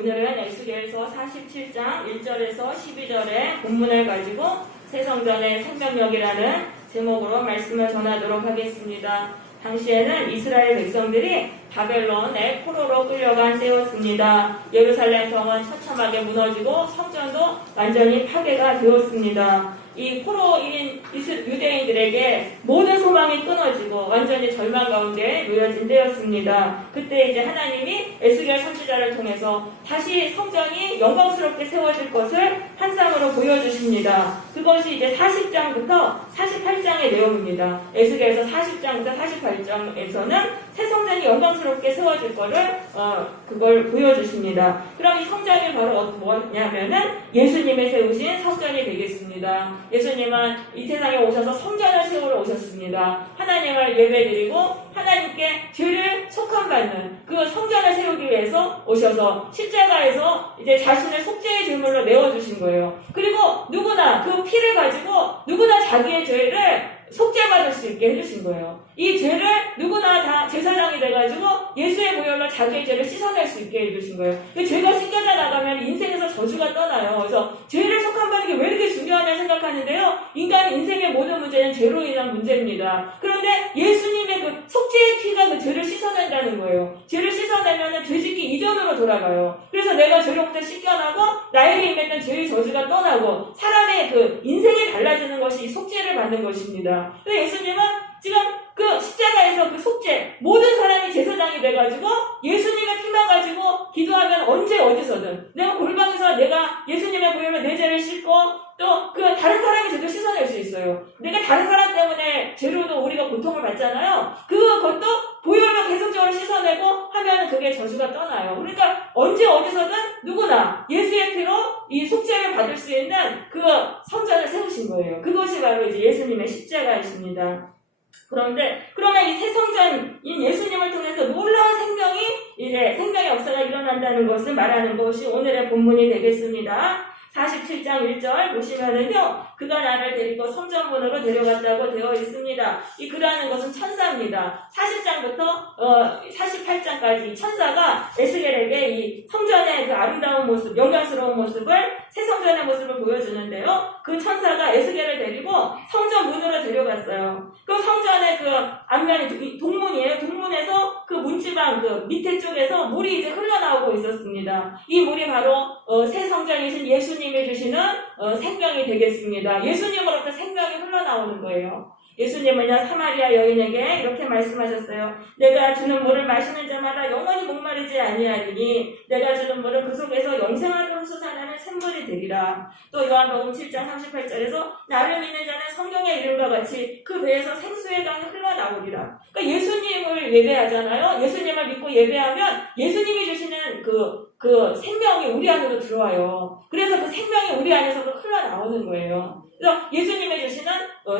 오늘은 에스겔서 47장 1절에서 12절의 본문을 가지고 새 성전의 생명력이라는 제목으로 말씀을 전하도록 하겠습니다. 당시에는 이스라엘 백성들이 바벨론의 포로로 끌려간 때였습니다. 예루살렘 성은 처참하게 무너지고 성전도 완전히 파괴가 되었습니다. 이 포로인 유대인들에게 모든 소망이 끊어지고 완전히 절망 가운데 놓여진 때였습니다. 그때 이제 하나님이 에스겔 선지자를 통해서 다시 성전이 영광스럽게 세워질 것을 환상으로 보여주십니다. 그것이 이제 40장부터 48장의 내용입니다. 에스겔서 40장부터 48장에서는 새 성전이 영광스럽게 세워질 그걸 보여주십니다. 그럼 이 성전이 바로 뭐냐면은 예수님이 세우신 성전이 되겠습니다. 예수님은 이 세상에 오셔서 성전을 세우러 오셨습니다. 하나님을 예배드리고 하나님께 죄를 속함받는 그 성전을 세우기 위해서 오셔서 십자가에서 이제 자신을 속죄의 제물로 내어주신 거예요. 그리고 누구나 그 피를 가지고 누구나 자기의 죄를 속죄받을 수 있게 해주신 거예요. 이 죄를 누구나 다 제사장이 돼가지고 예수의 보혈로 자기의 죄를 씻어낼 수 있게 해주신 거예요. 죄가 씻겨져 나가면 인생에서 저주가 떠나요. 그래서 죄를 속함받는 게 왜 이렇게 중요하냐 생각하는데요. 인간 인생의 모든 문제는 죄로 인한 문제입니다. 그런데 예수님의 그 속죄의 피가 그 죄를 씻어낸다는 거예요. 죄를 씻어내면 죄짓기 이전으로 돌아가요. 그래서 내가 죄로부터 씻겨나고 나에게 임했던 죄의 저주가 떠나고 사람의 그 인생이 달라지는 것이 이 속죄를 받는 것입니다. 근데 예수님은 지금 그 십자가에서 그 속죄, 모든 사람이 제사장이 돼가지고 예수님의 피만 가지고 기도하면 언제 어디서든 내가 골방에서 내가 예수님의 보혈로 내 죄를 씻고 또 그 다른 사람의 죄도 씻어낼 수 있어요. 내가 다른 사람 때문에 죄로도 우리가 고통을 받잖아요. 그것도 보혈로 계속적으로 씻어내고 하면 그게 저주가 떠나요. 그러니까 언제 어디서든 누구나 예수의 피로 이 속죄를 받을 수 있는 그 성전을 세우신 거예요. 그것이 바로 이제 예수님의 십자가이십니다. 그러면 이 새 성전인 예수님을 통해서 놀라운 생명의 역사가 일어난다는 것을 말하는 것이 오늘의 본문이 되겠습니다. 47장 1절 보시면은요, 그가 나를 데리고 성전문으로 데려갔다고 되어 있습니다. 이 그라는 것은 천사입니다. 40장부터 48장까지 천사가 에스겔에게 이 성전의 그 아름다운 모습, 영광스러운 모습을, 새 성전의 모습을 보여주는데요. 그 천사가 에스겔을 데리고 성전 문으로 데려갔어요. 그 성전의 그 앞면이 동문이에요. 동문에서 그 문지방 그 밑에 쪽에서 물이 이제 흘러나오고 있었습니다. 이 물이 바로 새 성전이신 예수님이 주시는 생명이 되겠습니다. 예수님으로부터 생명이 흘러나오는 거예요. 예수님은요, 사마리아 여인에게 이렇게 말씀하셨어요. 내가 주는 물을 마시는 자마다 영원히 목마르지 아니하리니 내가 주는 물은 그 속에서 영생하도록 솟아나는 샘물이 되리라. 또 요한복음 7장 38절에서 나를 믿는 자는 성경의 이름과 같이 그 배에서 생수의 강이 흘러나오리라. 그러니까 예수님을 예배하잖아요. 예수님을 믿고 예배하면 예수님이 주시는 그 생명이 우리 안으로 들어와요. 그래서 그 생명이 우리 안에서 흘러나오는 거예요. 그래서 예수님이 주시는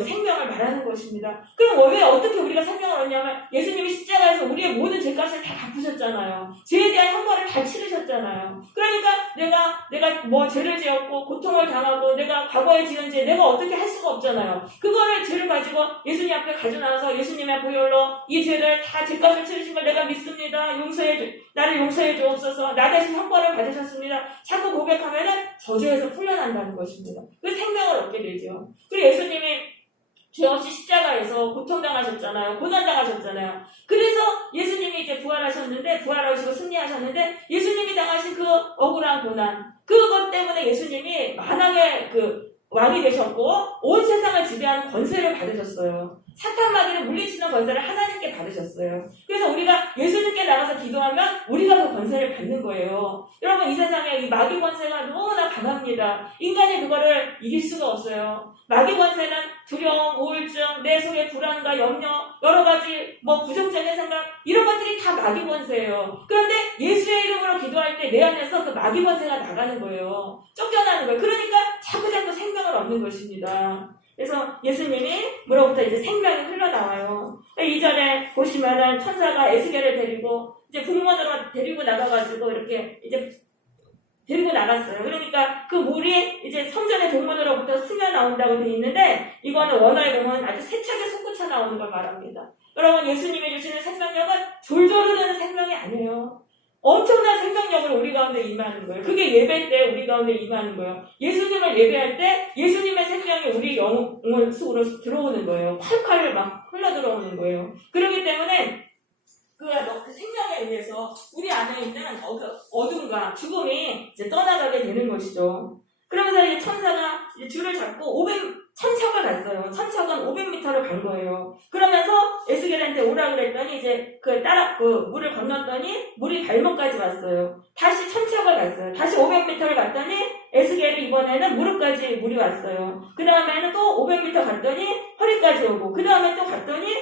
생명을 말하는 것입니다. 그럼 왜 어떻게 우리가 생명을 얻냐면 예수님이 십자가에서 우리의 모든 죄값을 다 갚으셨잖아요. 죄에 대한 형벌을 다 치르셨잖아요. 그러니까 내가 뭐 죄를 지었고 고통을 당하고 내가 과거에 지은 죄 내가 어떻게 할 수가 없잖아요. 그거를 죄를 가지고 예수님 앞에 가지고 나와서 예수님의 보혈로 이 죄를 다 죄값을 치르신 걸 내가 믿습니다. 나를 용서해 주옵소서. 나 대신 형벌을 받으셨습니다. 자꾸 고백하면은 저주에서 풀려난다는 것입니다. 그 생명을 얻게 되죠. 그리고 예수님이 죄 없이 십자가에서 고통당하셨잖아요. 고난당하셨잖아요. 그래서 예수님이 이제 부활하시고 승리하셨는데 예수님이 당하신 그 억울한 고난, 그것 때문에 예수님이 만왕의 왕이 되셨고 온 세상을 지배하는 권세를 받으셨어요. 사탄 마귀를 물리치는 권세를 하나님께 받으셨어요. 그래서 우리가 예수님께 나가서 기도하면 우리가 그 권세를 받는 거예요. 여러분, 이 세상에 이 마귀 권세가 너무나 강합니다. 인간이 그거를 이길 수가 없어요. 마귀 권세는 두려움, 우울증, 내 속의 불안과 염려, 여러 가지 부정적인 생각, 이런 것들이 다 마귀 권세예요. 그런데 예수의 이름으로 기도할 때 내 안에서 그 마귀 권세가 나가는 거예요. 쫓겨나는 거예요. 그러니까 자꾸 생명을 얻는 것입니다. 그래서 예수님이 물로부터 이제 생명이 흘러나와요. 2절에 보시면은 천사가 에스겔을 데리고 이제 북문으로 데리고 나가가지고 이렇게 이제 데리고 나갔어요. 그러니까 그 물이 이제 성전의 동문으로부터 스며 나온다고 되어 있는데 이거는 원어에 보면 아주 세차게 솟구쳐 나오는 걸 말합니다. 여러분, 예수님이 주시는 생명력은 졸졸 흐르는 생명이 아니에요. 엄청난 생명력을 우리 가운데 임하는 거예요. 그게 예배 때 우리 가운데 임하는 거예요. 예수님을 예배할 때 예수님의 생명이 우리 영혼 속으로 들어오는 거예요. 칼칼을 막 흘러 들어오는 거예요. 그렇기 때문에 그 생명에 의해서 우리 안에 있는 어둠과 죽음이 이제 떠나가게 되는 것이죠. 그러면서 이제 천사가 이제 줄을 잡고 천척을 갔어요. 천척은 500m를 간 거예요. 그러면서 에스겔한테 오라 그랬더니 이제 물을 건넜더니 물이 발목까지 왔어요. 다시 천척을 갔어요. 다시 500m를 갔더니 에스겔이 이번에는 무릎까지 물이 왔어요. 그 다음에는 또 500m 갔더니 허리까지 오고, 그 다음에 또 갔더니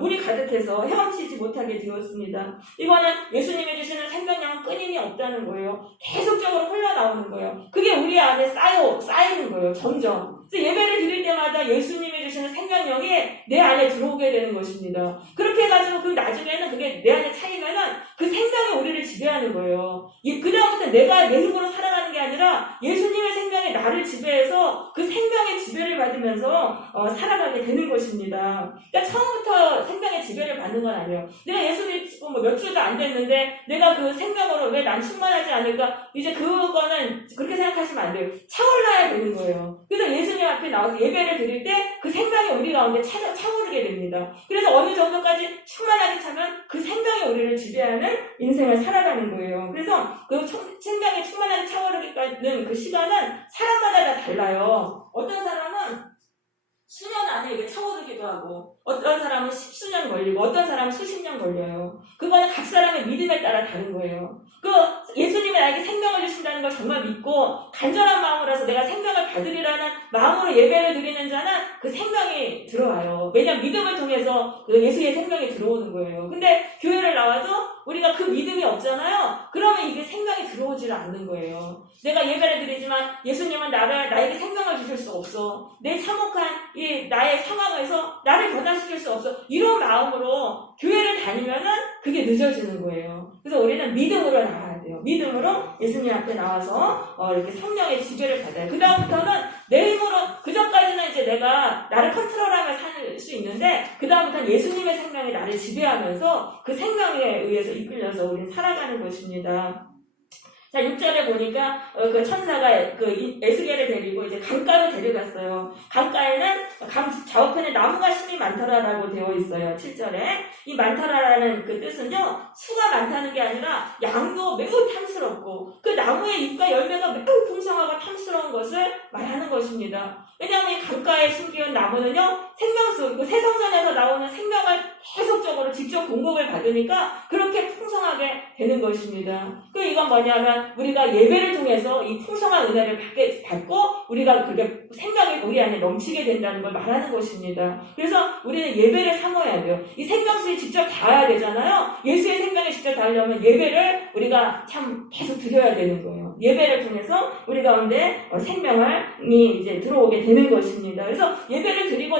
물이 가득해서 헤엄치지 못하게 되었습니다. 이거는 예수님이 주시는 생명력은 끊임이 없다는 거예요. 계속적으로 흘러나오는 거예요. 그게 우리 안에 쌓이는 거예요. 점점. 그래서 예배를 드릴 때마다 예수님이 주시는 생명력이 내 안에 들어오게 되는 것입니다. 그렇게 해가지고 그 나중에는 그게 내 안에 차이면은 그 생명이 우리를 지배하는 거예요. 그 다음부터 내가 내 힘으로 살아가는 게 아니라 예수님의 생명이 나를 지배해서 그 생명의 지배를 받으면서 살아가게 되는 것입니다. 그러니까 처음부터 생명의 지배를 받는 건 아니에요. 내가 예수 믿고 몇 주도 안 됐는데 내가 그 생명으로 왜 난 충만하지 않을까? 이제 그거는 그렇게 생각하시면 안 돼요. 차올라야 되는 거예요. 그래서 예수님 앞에 나와서 예배를 드릴 때 그 생명이 우리 가운데 차오르게 됩니다. 그래서 어느 정도까지 충만하게 차면 그 생명이 우리를 지배하는 인생을 살아가는 거예요. 그래서 그 생명이 충만하게 차오르기까지는 그 시간은 사람마다 다 달라요. 어떤 사람은 수년 안에 이게 차오르기도 하고, 어떤 사람은 십수년 걸리고, 어떤 사람은 수십 년 걸려요. 그거는 각 사람의 믿음에 따라 다른 거예요. 예수님이 나에게 생명을 주신다는 걸 정말 믿고 간절한 마음으로서 내가 생명을 받으리라는 마음으로 예배를 드리는 자는 그 생명이 들어와요. 왜냐하면 믿음을 통해서 그 예수의 생명이 들어오는 거예요. 근데 교회를 나와도 우리가 그 믿음이 없잖아요. 그러면 이게 생명이 들어오지를 않는 거예요. 내가 예배를 드리지만 예수님은 나에게 생명을 주실 수 없어. 내 참혹한 이 나의 상황에서 나를 변화시킬 수 없어. 이런 마음으로 교회를 다니면은 그게 늦어지는 거예요. 그래서 우리는 믿음으로 나와야 돼요. 믿음으로 예수님 앞에 나와서 이렇게 성령의 지배를 받아요. 그 다음부터는 내 힘으로, 그 전까지는 이제 내가 나를 컨트롤하며 살 수 있는데 그 다음부터는 예수님의 생명이 나를 지배하면서 그 생명에 의해서 이끌려서 우리는 살아가는 것입니다. 자, 6절에 보니까 그 천사가 그 에스겔을 데리고 이제 강가로 데려갔어요. 강가에는 강 좌우편에 나무가 심이 많더라라고 되어 있어요. 7절에. 이 많더라라는 그 뜻은요, 수가 많다는 게 아니라 양도 매우 탐스럽고 그 나무의 잎과 열매가 매우 풍성하고 탐스러운 것을 말하는 것입니다. 왜냐하면 이 강가에 심기운 나무는요, 생명수, 그 새성전에서 나오는 생명을 계속적으로 직접 공급을 받으니까 그렇게 풍성하게 되는 것입니다. 이건 뭐냐면 우리가 예배를 통해서 이 풍성한 은혜를 받고 우리가 그렇게 생명이 우리 안에 넘치게 된다는 걸 말하는 것입니다. 그래서 우리는 예배를 사모해야 돼요. 이 생명수에 직접 닿아야 되잖아요. 예수의 생명에 직접 닿으려면 예배를 우리가 참 계속 드려야 되는 거예요. 예배를 통해서 우리 가운데 생명이 이제 들어오게 되는 것입니다. 그래서 예배를 드리고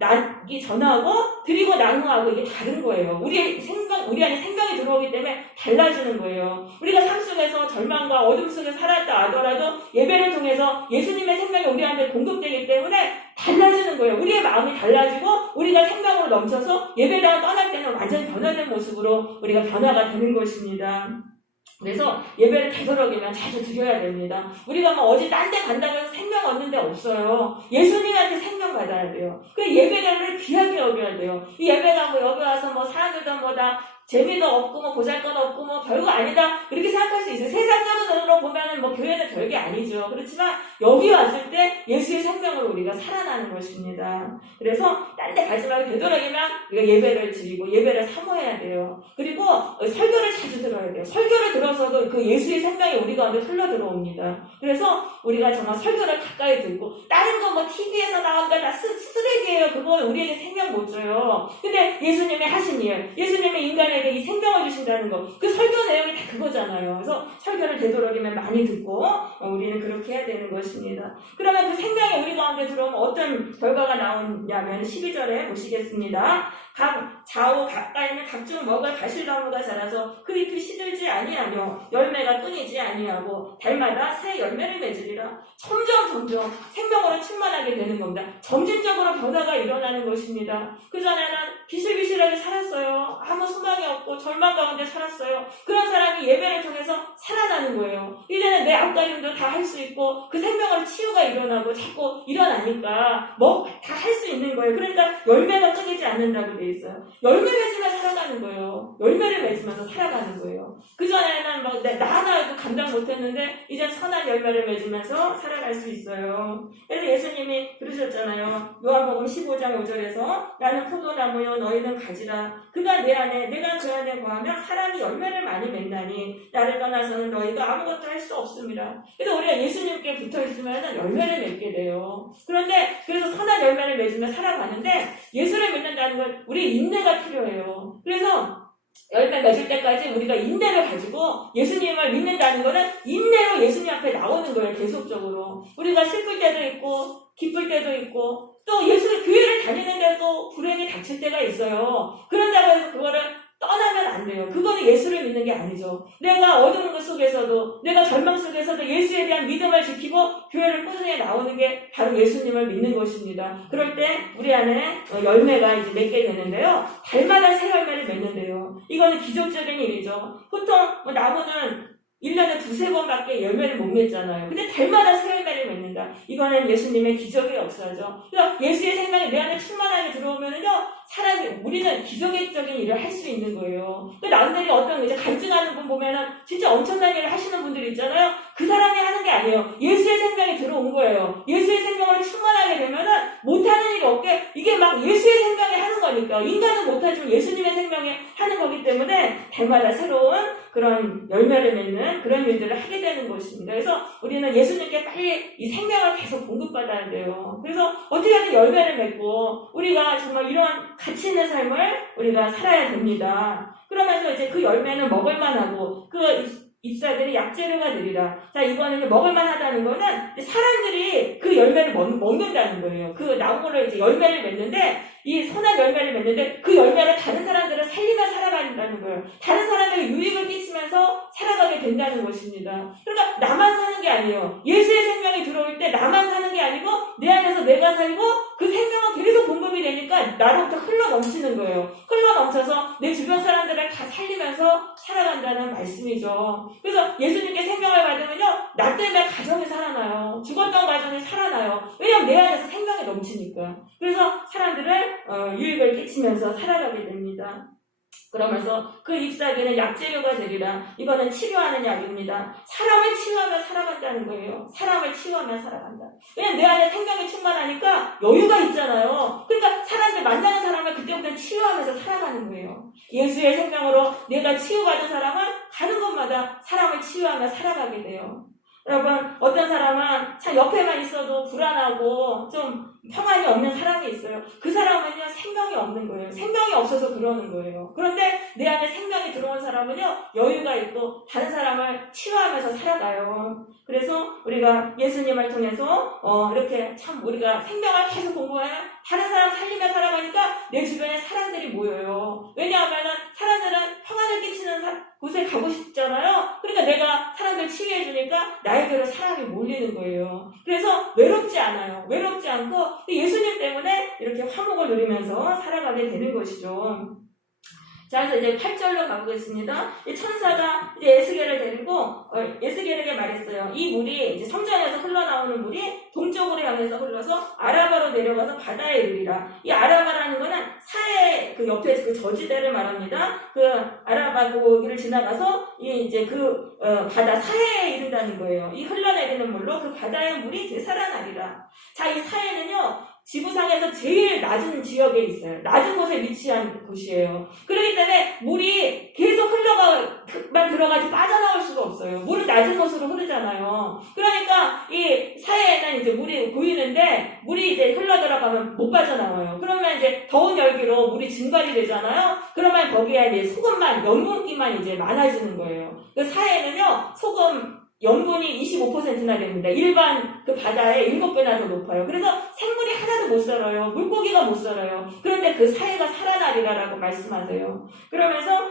나기 전하고 드리고 난 후하고 이게 다른 거예요. 우리 안에 생명이 들어오기 때문에 달라지는 거예요. 우리가 삶 속에서 절망과 어둠 속에 살았다 하더라도 예배를 통해서 예수님의 생명이 우리 안에 공급되기 때문에 달라지는 거예요. 우리의 마음이 달라지고 우리가 생명으로 넘쳐서 예배당을 떠날 때는 완전히 변화된 모습으로 우리가 변화가 되는 것입니다. 그래서 예배를 되도록이면 자주 드려야 됩니다. 우리가 어디 딴 데 간다고 해서 생명 얻는 데 없어요. 예수님한테 생명 받아야 돼요. 그 예배를 귀하게 여겨야 돼요. 이 예배가 여기 와서 사람들도 다 재미도 없고 보잘것 없고 별거 아니다 그렇게 생각할 수 있어요. 세상적인 눈으로 보면은 교회는 별게 아니죠. 그렇지만 여기 왔을 때 예수의 생명으로 우리가 살아나는 것입니다. 그래서 딴 데 가지 말고 되도록이면 우리가 예배를 드리고 예배를 사모해야 돼요. 그리고 설교를 자주 들어야 돼요. 설교를 들어서도 그 예수의 생명이 우리 가운데 흘러 들어옵니다. 그래서 우리가 정말 설교를 가까이 듣고 다른 거 TV에서 나오니까 다 쓰레기예요. 그거 우리에게 생명 못 줘요. 근데 예수님이 하신 일, 예수님의 인간에게 이 생명을 주신다는 거, 그 설교 내용이 다 그거잖아요. 그래서 설교를 되도록이면 많이 듣고 우리는 그렇게 해야 되는 것입니다. 그러면 그 생명이 우리 가운데 들어오면 어떤 결과가 나오냐면 12절에 보시겠습니다. 각 좌우 가까이 있는 각종 먹을 가실나무가 자라서 그 잎이 시들지 아니하며 열매가 끊이지 아니하고 달마다 새 열매를 맺으리라. 점점 생명으로 충만하게 되는 겁니다. 점진적으로 변화가 일어나는 것입니다. 그전에는 비실비실하게 살았어요. 아무 소망이 없고 절망 가운데 살았어요. 그런 사람이 예배를 통해서 살아나는 거예요. 이제는 내 앞가림도 다 할 수 있고 그 생명으로 치유가 일어나고 자꾸 일어나니까 다 할 수 있는 거예요. 그러니까 열매가 끊이지 않는다고 돼 있어요. 열매 맺으면 살아가는 거예요. 열매를 맺으면서 살아가는 거예요. 그전에는 나 하나도 감당 못했는데 이제 선한 열매를 맺으면서 살아갈 수 있어요. 그래서 예수님이 그러셨잖아요. 요한복음 15장 5절에서 나는 포도나무요 너희는 가지라. 그가 내 안에 내가 그 안에 거하면 사람이 열매를 많이 맺나니 나를 떠나서는 너희가 아무것도 할 수 없습니다. 그래서 우리가 예수님께 붙어있으면 열매를 맺게 돼요. 그런데 그래서 선한 열매를 맺으며 살아가는데 예수를 믿는다는 건 우리 인내가 필요해요. 그래서 열매 맺을 때까지 우리가 인내를 가지고 예수님을 믿는다는 거는 인내로 예수님 앞에 나오는 거예요. 계속적으로. 우리가 슬플 때도 있고 기쁠 때도 있고 또 예수 교회를 다니는데도 불행이 닥칠 때가 있어요. 그런다고 해서 그거를 떠나면 안 돼요. 그거는 예수를 믿는 게 아니죠. 내가 어두운 것 속에서도 내가 절망 속에서도 예수에 대한 믿음을 지키고 교회를 꾸준히 나오는 게 바로 예수님을 믿는 것입니다. 그럴 때 우리 안에 열매가 이제 맺게 되는데요. 달마다 새 열매를 맺는데요. 이거는 기적적인 일이죠. 보통 나무는 1년에 2-3번밖에 열매를 못 맺잖아요. 근데 달마다 새 열매를 맺는다. 이거는 예수님의 기적의 역사죠. 그러니까 예수의 생명이 내 안에 충만하게 들어오면은요, 우리는 기적적인 일을 할 수 있는 거예요. 남들이 어떤 이제 간증하는 분 보면은 진짜 엄청난 일을 하시는 분들이 있잖아요. 그 사람이 하는 게 아니에요. 예수의 생명이 들어온 거예요. 예수의 생명을 충만하게 되면은 못하는 일이 없게 이게 막 예수의 생명이 하는 거니까 인간은 못하지만 예수님의 생명이 하는 거기 때문에 달마다 새로운 그런 열매를 맺는 그런 일들을 하게 되는 것입니다. 그래서 우리는 예수님께 빨리 이 생명을 계속 공급받아야 돼요. 그래서 어떻게든 열매를 맺고 우리가 정말 이러한 가치 있는 삶을 우리가 살아야 됩니다. 그러면서 이제 그 열매는 먹을만하고 그 잎사들이 약재료가 되리라. 자, 이거는 먹을만하다는 거는 사람들이 그 열매를 먹는다는 거예요. 그 나무를 이제 열매를 맺는데 이 선한 열매를 맺는데 그 열매를 다른 사람들을 살리며 살아간다는 거예요. 다른 사람에게 유익을 끼치면서 살아가게 된다는 것입니다. 그러니까 나만 사는 게 아니에요. 예수의 생명이 들어올 때 나만 사는 게 아니고 내 안에서 내가 살고 그 생명은 계속 공급이 되니까 나로부터 흘러 넘치는 거예요. 흘러 넘쳐서 내 주변 사람들을 다 살리면서 살아간다는 말씀이죠. 그래서 예수님께 생명을 받으면요, 나 때문에 가정이 살아나요. 죽었던 가정이 살아나요. 왜냐하면 내 안에서 생명이 넘치니까. 그래서 사람들을 유익을 끼치면서 살아가게 됩니다. 그러면서 그 잎사귀는 약재료가 되리라. 이거는 치료하는 약입니다. 사람을 치유하며 살아간다는 거예요. 사람을 치유하며 살아간다. 왜냐면 내 안에 생명이 충만하니까 여유가 있잖아요. 그러니까 사람들 만나는 사람을 그때부터 치유하면서 살아가는 거예요. 예수의 생명으로 내가 치유받은 사람은 가는 곳마다 사람을 치유하며 살아가게 돼요. 여러분, 어떤 사람은 참 옆에만 있어도 불안하고 좀 평안이 없는 사람이 있어요. 그 사람은요, 생명이 없는 거예요. 생명이 없어서 그러는 거예요. 그런데 내 안에 생명이 들어온 사람은요, 여유가 있고 다른 사람을 치유하면서 살아가요. 그래서 우리가 예수님을 통해서 이렇게 참 우리가 생명을 계속 공부하면 다른 사람 살리며 살아가니까 내 주변에 사람들이 모여요. 왜냐하면 사람들은 평안을 끼치는 곳에 가고 싶잖아요. 그러니까 내가 사람들 치유해주니까 나에게로 사람이 몰리는 거예요. 그래서 외롭지 않아요. 외롭지 않고 예수님 때문에 이렇게 화목을 누리면서 살아가게 되는 것이죠. 자, 그래서 이제 8절로 가보겠습니다. 이 천사가 이제 에스겔을 데리고, 에스겔에게 말했어요. 이 물이, 이제 성전에서 흘러나오는 물이 동쪽으로 향해서 흘러서 아라바로 내려가서 바다에 이르리라. 이 아라바라는 거는 사해 그 옆에 그 저지대를 말합니다. 그 아라바 거기를 지나가서 이제 그 바다 사해에 이른다는 거예요. 이 흘러내리는 물로 그 바다의 물이 되살아나리라. 자, 이 사해는요, 지구상에서 제일 낮은 지역에 있어요. 낮은 곳에 위치한 곳이에요. 그렇기 때문에 물이 계속 흘러만 들어가지 빠져나올 수가 없어요. 물은 낮은 곳으로 흐르잖아요. 그러니까 이 사해에는 이제 물이 고이는데 물이 이제 흘러 들어가면 못 빠져나와요. 그러면 이제 더운 열기로 물이 증발이 되잖아요. 그러면 거기에 이제 소금만, 염분기만 이제 많아지는 거예요. 그 사해는요, 소금 염분이 25%나 됩니다. 일반 그 바다의 7배나 더 높아요. 그래서 생물이 하나도 못 살아요. 물고기가 못 살아요. 그런데 그 사회가 살아나리라라고 말씀하세요. 그러면서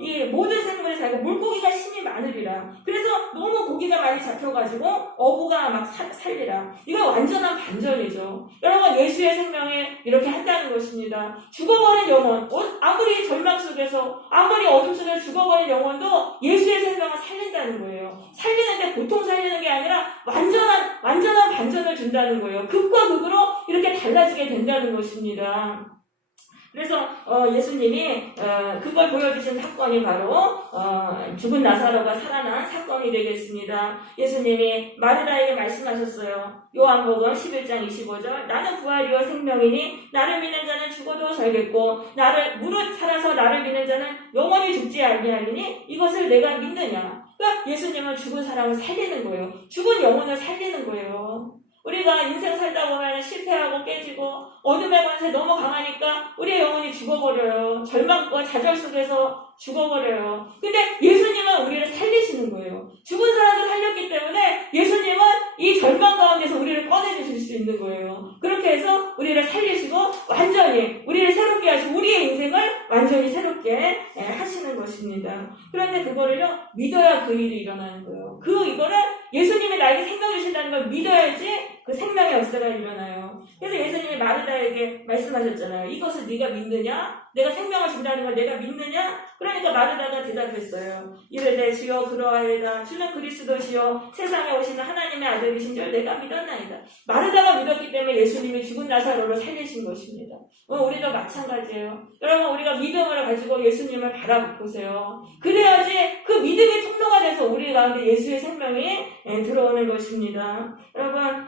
이 모든 생물이 살고 물고기가 힘이 많으리라. 그래서 너무 고기가 많이 잡혀가지고 어부가 막 살리라. 이거 완전한 반전이죠. 여러분, 예수의 생명에 이렇게 한다는 것입니다. 죽어버린 영혼, 아무리 절망 속에서, 아무리 어둠 속에서 죽어버린 영혼도 예수의 생명을 살린다는 거예요. 살리는데 보통 살리는 게 아니라 완전한 반전을 준다는 거예요. 극과 극으로 이렇게 달라지게 된다는 것입니다. 그래서 예수님이 그걸 보여주신 사건이 바로 죽은 나사로가 살아난 사건이 되겠습니다. 예수님이 마르다에게 말씀하셨어요. 요한복음 11장 25절, 나는 부활이요 생명이니 나를 믿는 자는 죽어도 살겠고 무릇 살아서 나를 믿는 자는 영원히 죽지 아니하리니 이것을 내가 믿느냐. 그러니까 예수님은 죽은 사람을 살리는 거예요. 죽은 영혼을 살리는 거예요. 우리가 인생 살다 보면 실패하고 깨지고 어둠의 권세 너무 강하니까 우리의 영혼이 죽어버려요. 절망과 좌절 속에서 죽어버려요. 근데 예수님은 우리를 살리시는 거예요. 죽은 사람도 살렸기 때문에 예수님은 이 절망 가운데서 우리를 꺼내주실 수 있는 거예요. 그렇게 해서 우리를 살리시고 완전히 우리를 새롭게 하시고 우리의 인생을 완전히 새롭게 하시는 것입니다. 그런데 그거를요, 믿어야 그 일이 일어나는 거예요. 이거를 예수님이 나에게 생명 주신다는 걸 믿어야지 그 생명의 역사가 일어나요. 그래서 예수님이 마르다에게 말씀하셨잖아요. 이것을 네가 믿느냐? 내가 생명을 준다는 걸 내가 믿느냐? 그러니까 마르다가 대답했어요. 이르되 주여 그러하이다. 주는 그리스도시요 세상에 오시는 하나님의 아들이신 줄 내가 믿었나이다. 마르다가 믿었기 때문에 예수님이 죽은 나사로를 살리신 것입니다. 우리도 마찬가지예요. 여러분, 우리가 믿음을 가지고 예수님을 바라보세요. 그래야지 그 믿음의 통로가 돼서 우리 가운데 예수의 생명이 들어오는 것입니다. 여러분,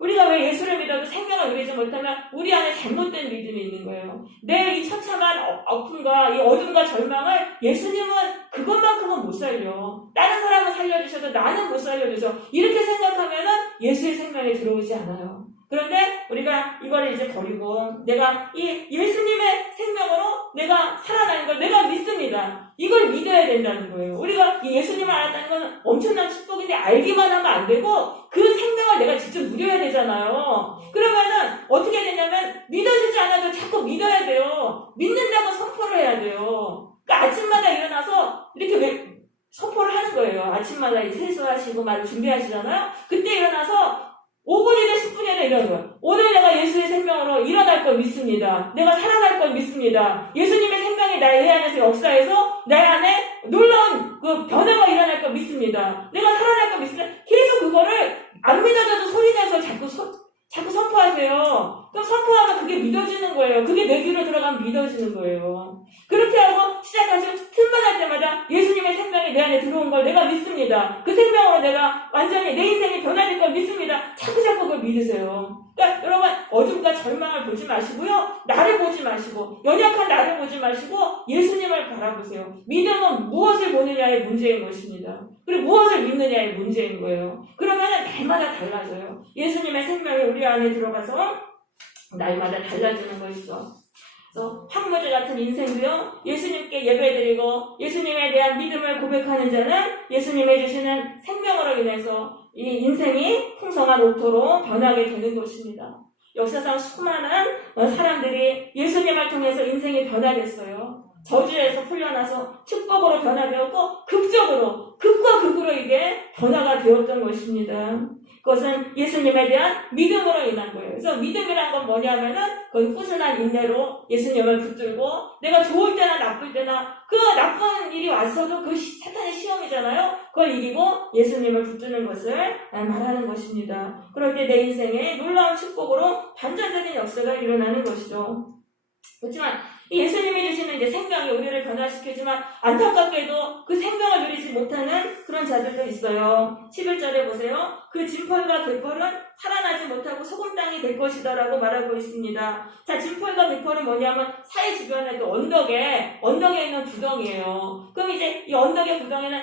우리가 왜 예수를 믿어도 생명을 누리지 못하면 우리 안에 잘못된 믿음이 있는 거예요. 내 이 처참한 아픔과 이 어둠과 절망을 예수님은 그것만큼은 못 살려. 다른 사람은 살려주셔도 나는 못 살려줘서 이렇게 생각하면은 예수의 생명이 들어오지 않아요. 그런데 우리가 이걸 이제 버리고 내가 이 예수님의 생명으로 내가 살아나는 걸 내가 믿습니다. 이걸 믿어야 된다는 거예요. 우리가 이 예수님을 알았다는 건 엄청난 축복인데 알기만 하면 안 되고 그 생명을 내가 직접 누려야 되잖아요. 그러면은 어떻게 되냐면 믿어지지 않아도 자꾸 믿어야 돼요. 믿는다고 선포를 해야 돼요. 그러니까 아침마다 일어나서 이렇게 선포를 하는 거예요. 아침마다 세수하시고 막 준비하시잖아요. 그때 일어나서 5분이든 10분이든 이러는 거예요. 오늘 내가 예수의 생명으로 일어날 걸 믿습니다. 내가 살아날 걸 믿습니다. 예수님의 생명이 나의 안에서 역사해서 내 안에 놀라운 그 변화가 일어날 걸 믿습니다. 내가 살아날 걸 믿습니다. 계속 그거를 안 믿어져도 소리내서 자꾸 선포하세요. 그럼 선포하면 그게 믿어지는 거예요. 그게 내 귀로 들어가면 믿어지는 거예요. 그렇게 하고 시작하시면 틈만 할 때마다 예수님의 생명이 내 안에 들어온 걸 내가 믿습니다. 그 생명으로 내가 완전히 내 인생이 변화될 걸 믿습니다. 자꾸 그걸 믿으세요. 그러니까 여러분, 어둠과 절망을 보지 마시고요. 나를 보지 마시고 연약한 나를 보지 마시고 예수님을 바라보세요. 믿음은 무엇을 보느냐의 문제인 것입니다. 그리고 무엇을 믿느냐의 문제인 거예요. 그러면 날마다 달라져요. 예수님의 생명이 우리 안에 들어가서 날마다 달라지는 것이죠. 그래서 황무지 같은 인생도요, 예수님께 예배드리고 예수님에 대한 믿음을 고백하는 자는 예수님이 주시는 생명으로 인해서 이 인생이 풍성한 옥토로 변하게 되는 것입니다. 역사상 수많은 사람들이 예수님을 통해서 인생이 변화됐어요. 저주에서 풀려나서 축복으로 변화되었고 극과 극으로 이게 변화가 되었던 것입니다. 그것은 예수님에 대한 믿음으로 인한 거예요. 그래서 믿음이란 건 뭐냐면은 그건 꾸준한 인내로 예수님을 붙들고 내가 좋을 때나 나쁠 때나 그 나쁜 일이 왔어도 그 사탄의 시험이잖아요. 그걸 이기고 예수님을 붙드는 것을 말하는 것입니다. 그럴 때 내 인생에 놀라운 축복으로 반전되는 역사가 일어나는 것이죠. 그렇지만 이 예수님이 주시는 이제 생명이 우리를 변화시키지만 안타깝게도 그 생명을 누리지 못하는 그런 자들도 있어요. 11절에 보세요. 그 진펄과 갯벌은 살아나지 못하고 소금 땅이 될 것이다라고 말하고 있습니다. 자, 진펄과 갯벌은 뭐냐면 사해 주변에 그 언덕에 있는 구덩이에요. 그럼 이제 이 언덕의 구덩이는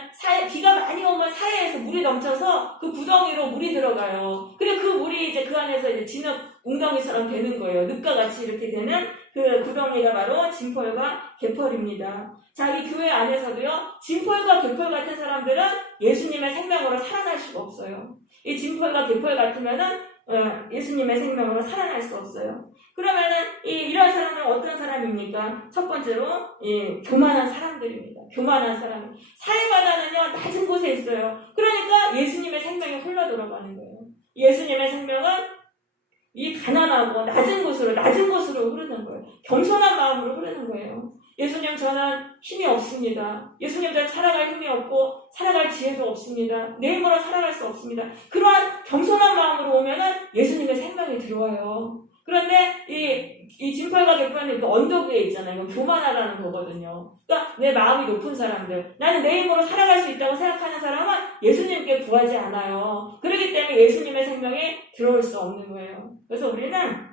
비가 많이 오면 사해에서 물이 넘쳐서 그 구덩이로 물이 들어가요. 그리고 그 물이 이제 그 안에서 이제 진흙 웅덩이처럼 되는 거예요. 늪과 같이 이렇게 되는 그 구덩이가 바로 진펄과 갯벌입니다. 자, 이 교회 안에서도요, 진펄과 갯벌 같은 사람들은 예수님의 예수님의 생명으로 살아날 수가 없어요. 이 진펄과 개펄 같으면은 예수님의 생명으로 살아날 수 없어요. 그러면은 이런 사람은 어떤 사람입니까? 첫 번째로 교만한 사람들입니다. 교만한 사람. 사회마다는요 낮은 곳에 있어요. 그러니까 예수님의 생명이 흘러 들어가는 거예요. 예수님의 생명은 이 가난하고 낮은 곳으로 흐르는 거예요. 겸손한 마음으로 흐르는 거예요. 예수님, 저는 힘이 없습니다. 예수님, 저는 살아갈 힘이 없고 살아갈 지혜도 없습니다. 내 힘으로 살아갈 수 없습니다. 그러한 겸손한 마음으로 오면은 예수님의 생명이 들어와요. 그런데 이 진펄과 개펄은 그 언덕 위에 있잖아요. 이거 교만하다는 거거든요. 그러니까 내 마음이 높은 사람들, 나는 내 힘으로 살아갈 수 있다고 생각하는 사람은 예수님께 구하지 않아요. 그렇기 때문에 예수님의 생명이 들어올 수 없는 거예요. 그래서 우리는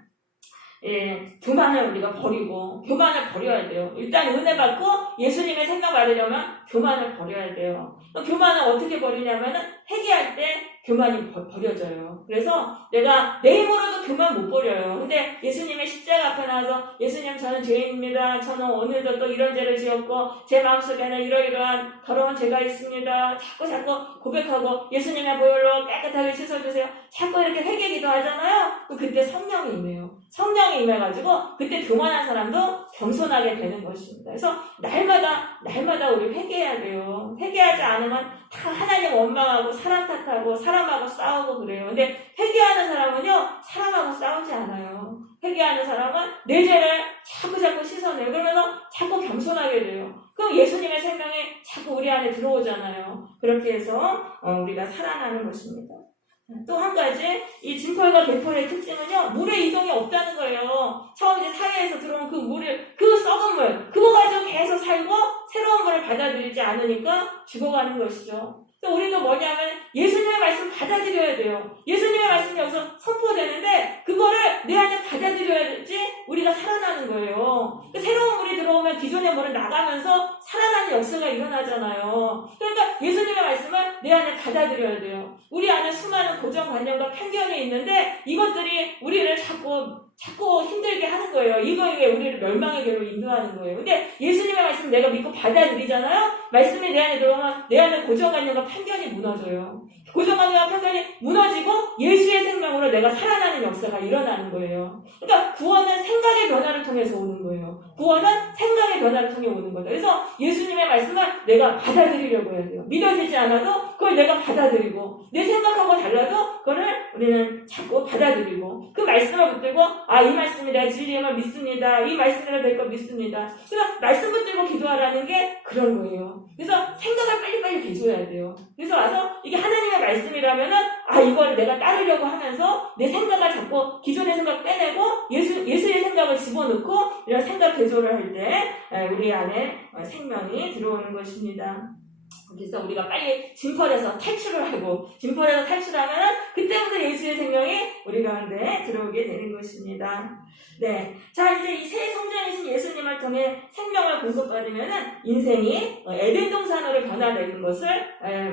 교만을 우리가 버리고, 교만을 버려야 돼요. 일단 은혜 받고 예수님의 생명 받으려면 교만을 버려야 돼요. 교만을 어떻게 버리냐면은 회개할 때 교만이 버려져요. 그래서 내가 내 힘으로도 교만 못 버려요. 근데 예수님의 십자가 앞에 나와서 예수님, 저는 죄인입니다. 저는 오늘도 또 이런 죄를 지었고 제 마음속에는 이러이러한 더러운 죄가 있습니다. 자꾸 고백하고 예수님의 보혈로 깨끗하게 씻어주세요. 자꾸 이렇게 회개 기도하잖아요. 그때 성령이 임해요. 성령이 임해가지고 그때 교만한 사람도 겸손하게 되는 것입니다. 그래서 날마다 우리 회개해야 돼요. 회개하지 않으면 다 하나님 원망하고 사람 탓하고 사람하고 싸우고 그래요. 근데 회개하는 사람은요 사람하고 싸우지 않아요. 회개하는 사람은 내 죄를 자꾸 씻어내요. 그러면서 자꾸 겸손하게 돼요. 그럼 예수님의 생명이 자꾸 우리 안에 들어오잖아요. 그렇게 해서 우리가 살아나는 것입니다. 또 한 가지, 이 진펄과 개펄의 특징은요, 물의 이동이 없다는 거예요. 처음 이제 사회에서 들어온 그 썩은 물, 그거 가지고 계속 살고 새로운 물을 받아들이지 않으니까 죽어가는 것이죠. 그래서 우리도 뭐냐면 예수님의 말씀 받아들여야 돼요. 예수님의 말씀이 여기서 선포되는데 그거를 내 안에 받아들여야지 우리가 살아나는 거예요. 새로운 물이 들어오면 기존의 물은 나가면서 살아나는 역사가 일어나잖아요. 그러니까 예수님의 말씀을 내 안에 받아들여야 돼요. 우리 안에 수많은 고정관념과 편견이 있는데 이것들이 우리를 자꾸 힘들게 하는 거예요. 이거에 우리를 멸망의 길로 인도하는 거예요. 근데 예수님의 말씀 내가 믿고 받아들이잖아요. 말씀이 내 안에 들어오면 내 안에 고정관념과 편견이 무너져요. 고정관념과 편견이 무너지고 예수의 생명으로 내가 살아나는 역사가 일어나는 거예요. 그러니까 구원은 생각의 변화를 통해서 오는 거예요. 구원은 생각의 변화를 통해 오는 거죠. 그래서 예수님의 말씀을 내가 받아들이려고 해야 돼요. 믿어지지 않아도 그걸 내가 받아들이고 내 생각하고 달라도 그거를 우리는 자꾸 받아들이고 그 말씀을 붙들고 이 말씀이 내 진리임을 믿습니다. 이 말씀대로 될 거 믿습니다. 그래서 말씀 붙들고 기도하라는 게 그런 거예요. 그래서 생각을 빨리빨리 개조해야 돼요. 그래서 와서 이게 하나님의 말씀이라면은 이걸 내가 따르려고 하면서 내 생각을 자꾸 기존의 생각 빼내고 예수의 생각을 집어넣고 이런 생각 개조를 할 때 우리 안에 생명이 들어오는 것입니다. 그래서 우리가 빨리 진펄에서 탈출을 하고 진펄에서 탈출하면 그때부터 예수의 생명이 우리 가운데 들어오게 되는 것입니다. 네, 자 이제 이 새 성전이신 예수님을 통해 생명을 공급받으면 인생이 에덴 동산으로 변화되는 것을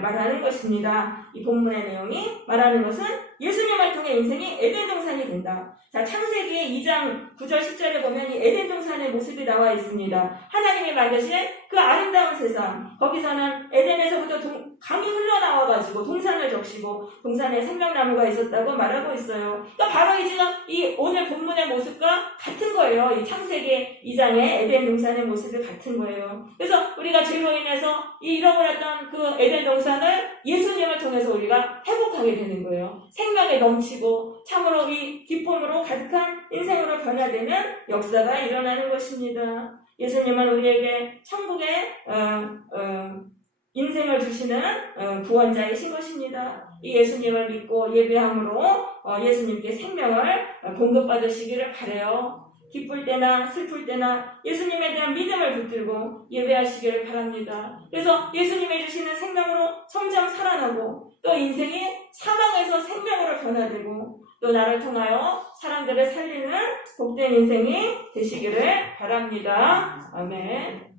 말하는 것입니다. 이 본문의 내용이 말하는 것은 예수님을 통해 인생이 에덴 동산이 된다. 자, 창세기 2장 9절 10절에 보면 이 에덴 동산의 모습이 나와 있습니다. 하나님이 만드신 그 아름다운 세상, 거기서는 에덴에서부터 강이 흘러나와가지고 동산을 적시고 동산에 생명나무가 있었다고 말하고 있어요. 그러니까 바로 지금 이 오늘 본문의 모습과 같은 거예요. 이 창세기 2장의 에덴 동산의 모습이 같은 거예요. 그래서 우리가 죄로 인해서 이 잃어버렸던 그 에덴 동산을 예수님을 통해서 우리가 회복하게 되는 거예요. 생명에 넘치고 참으로 이 기쁨으로 가득한 인생으로 변화되는 역사가 일어나는 것입니다. 예수님은 우리에게 천국의 인생을 주시는 구원자이신 것입니다. 이 예수님을 믿고 예배함으로 예수님께 생명을 공급받으시기를 바라요. 기쁠 때나 슬플 때나 예수님에 대한 믿음을 붙들고 예배하시기를 바랍니다. 그래서 예수님이 주시는 생명으로 점점 살아나고 또 인생이 사망에서 생명으로 변화되고 또 나를 통하여 사람들을 살리는 복된 인생이 되시기를 바랍니다. 아멘.